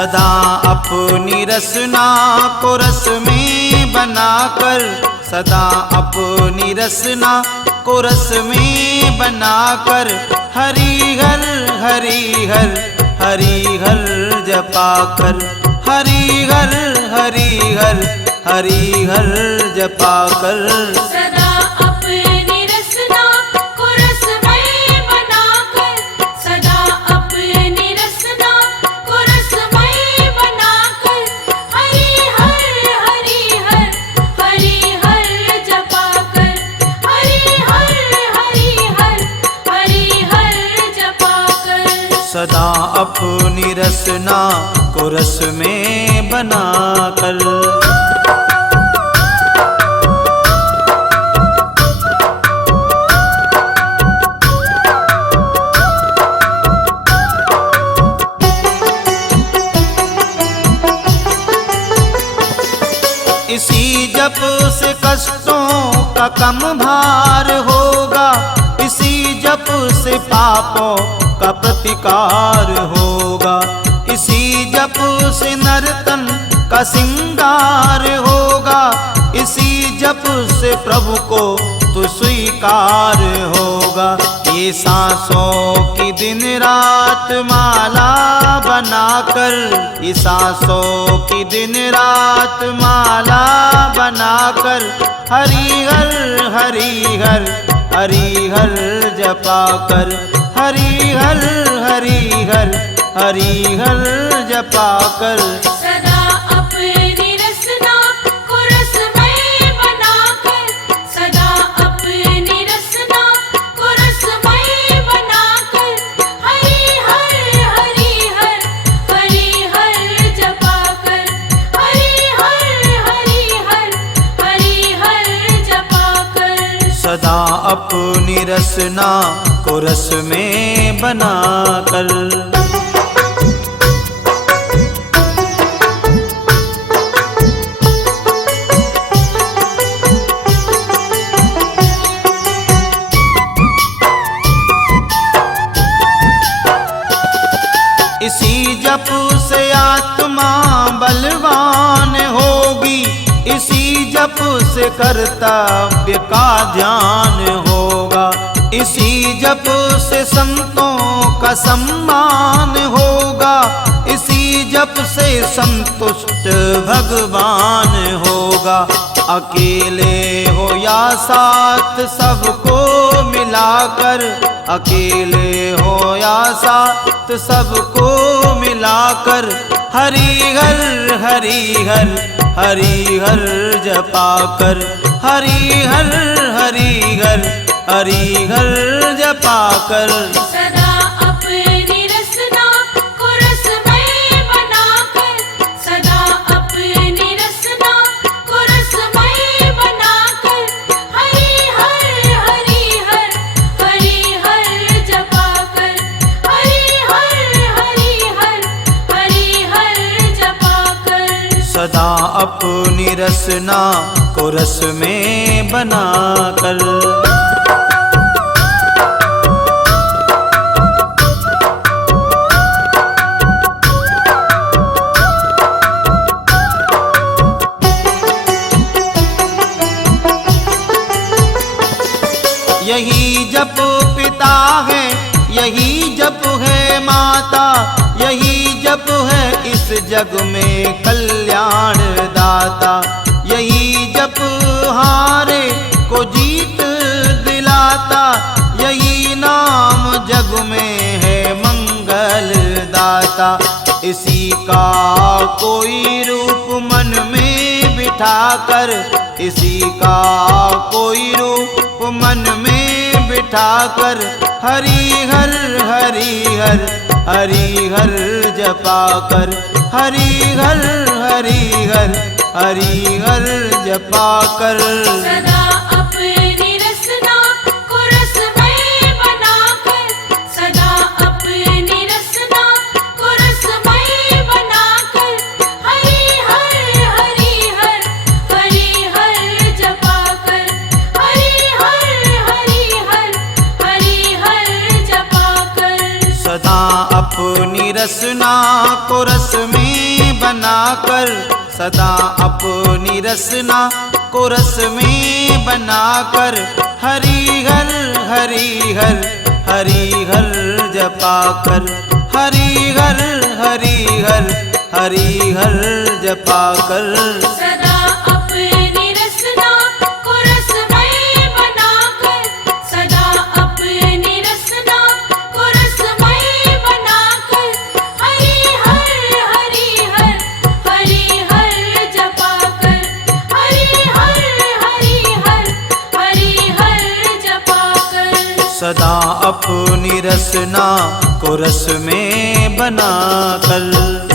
सदा अपनी रसना को रस में बनाकर, सदा अपनी रसना को रस में बनाकर, हरि हर हरि हर हरि हर जपा कर, हरि हर हरि हर हरि हर जपा कर। सदा अपनी रसना को रसमय बनाकर, सदा अपनी रसना को रसमय बनाकर, हरि हर हरि हर हरि हर जपा कर, हरि हर हरि हर हरि हर जपा कर। सदा अपनी रसना को रस में बनाकर। इसी जप से कष्टों का कम भार होगा, इसी जप से पापों का प्रतिकार होगा, इसी जप से नर्तन का सिंगार होगा, इसी जप से प्रभु को तो स्वीकार होगा। ये सांसों की दिन रात माला बनाकर, ये सांसों की दिन रात माला बनाकर, हरि हर हरि हर हरि हर जपा कर, हरि हर हरि हर हरि हर जपा कर। सदा अपनी रसना को रसमय बनाकर, सदा अपनी रसना को रसमय बनाकर, हरि हर हरि हर हरि हर जपा कर, हरि हर हरि हर हरि हर जपा कर। सदा अपनी रसना को रस में बनाकर। इसी जप से आत्मा बलवान होगी, इसी जप से कर्तव्य का ध्यान होगा, इसी जप से संतों का सम्मान होगा, इसी जप से संतुष्ट भगवान होगा। अकेले हो या साथ सबको मिलाकर, अकेले हो या साथ सबको मिलाकर, हरि हर हरि हर हरि हर जपा कर, हरि हर हरि हर हरि हर जपा कर। सदा अपनी रसना को रसमय बनाकर, सदा अपनी रसना को रसमय बनाकर, हरि हर हरि हर हरि हर जपा कर, हरि हर हरि हर हरि हर जपा कर। सदा अपनी रसना को रस में बनाकर। यही जप पिता है, यही जप है माता, यही जप है इस जग में कल्याण दाता, यही जप हारे को जीत दिलाता, यही नाम जग में है मंगल दाता। इसी का कोई रूप मन में बिठाकर, इसी का कोई रूप मन में बिठाकर, हरि हर हरि हर हरि हर जपा कर, हरि हर हरि हर हरि हर जपा कर। सदा अपनी रसना को रसमय बनाकर, सदा अपनी रसना को रसमय बनाकर, हरि हर हरि हर हरि हर जपा कर, हरि हर हरि हर हरि हर जपा कर। सदा अपनी रसना को रस में बनाकर, सदा अपनी रसना को रस में बनाकर, हरि हर हरि हर हरि हर जपा कर, हरि हर हरि हर हरि हर जपा कर। सदा अपनी रसना को रसमय बनाकर, सदा अपनी रसना को रसमय बनाकर, हरि हर हरि हर हरि हर जपा कर, हरि हर हरि हर हरि हर जपा कर। सदा अपनी रसना को रस में बनाकर।